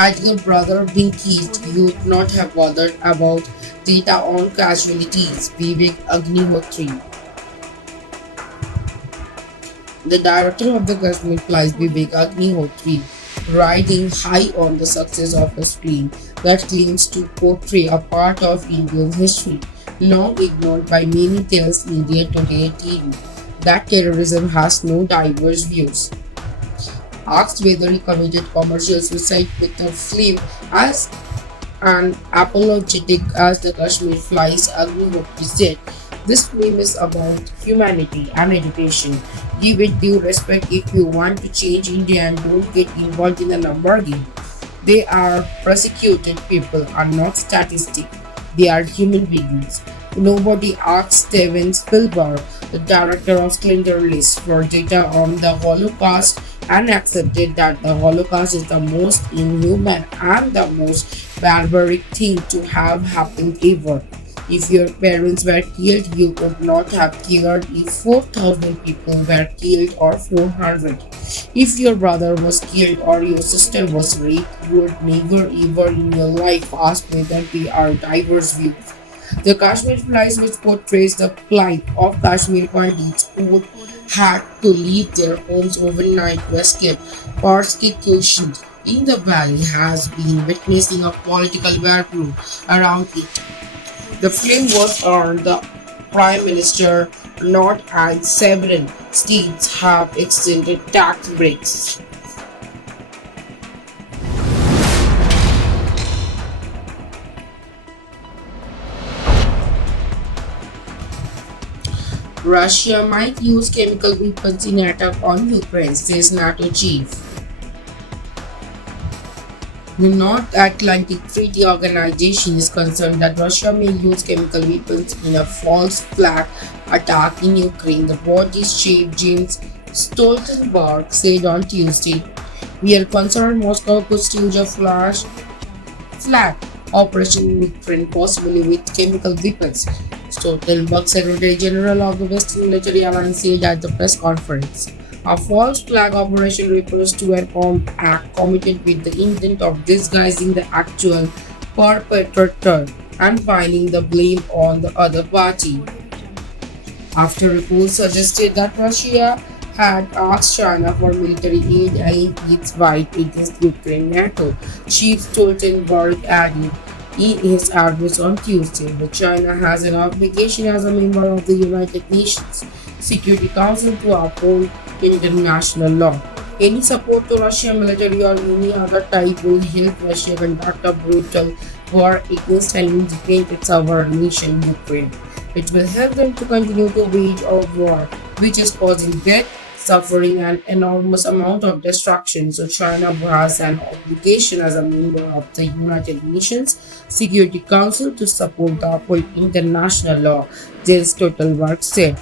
Had your brother been killed, you'd not have bothered about data on casualties, Vivek Agnihotri. The director of the Kashmir Files, Vivek Agnihotri, riding high on the success of a film that claims to portray a part of Indian history, long ignored by many tells media today TV that terrorism has no diverse views. Asked whether he committed commercial suicide with the film as unapologetic as the Kashmir Flies, Agnihotri said, "This film is about humanity and education. Give it due respect if you want to change India and don't get involved in a number game. They are persecuted people, are not statistics. They are human beings." Nobody asked Steven Spielberg, the director of Schindler's List, for data on the Holocaust and accepted that the Holocaust is the most inhuman and the most barbaric thing to have happened ever. If your parents were killed, you would not have cared if 4,000 people were killed or 400. If your brother was killed or your sister was raped, you would never ever in your life ask whether they are diverse views. The Kashmir Files, which portrays the plight of Kashmir Pandits who had to leave their homes overnight to escape persecution in the valley, has been witnessing a political vacuum around it. The film was on the Prime Minister North and several states have extended tax breaks. Russia might use chemical weapons in attack on Ukraine, says NATO chief. The North Atlantic Treaty Organization is concerned that Russia may use chemical weapons in a false flag attack in Ukraine, the body's chief James Stoltenberg said on Tuesday. "We are concerned Moscow could stage a flag operation in Ukraine, possibly with chemical weapons," Stoltenberg, Secretary General of the Western Military Alliance, said at the press conference. A false flag operation refers to an act committed with the intent of disguising the actual perpetrator and piling the blame on the other party. After reports suggested that Russia had asked China for military aid in its fight against Ukraine, NATO Chief Stoltenberg added in his address on Tuesday that China has an obligation as a member of the United Nations Security Council to uphold international law. Any support to Russian military or any other type will help Russia conduct a brutal war against an independent sovereign nation, Ukraine. It will help them to continue to wage a war which is causing death, suffering, and enormous amount of destruction. So China has an obligation as a member of the United Nations Security Council to support the uphold international law, Jens Stoltenberg said.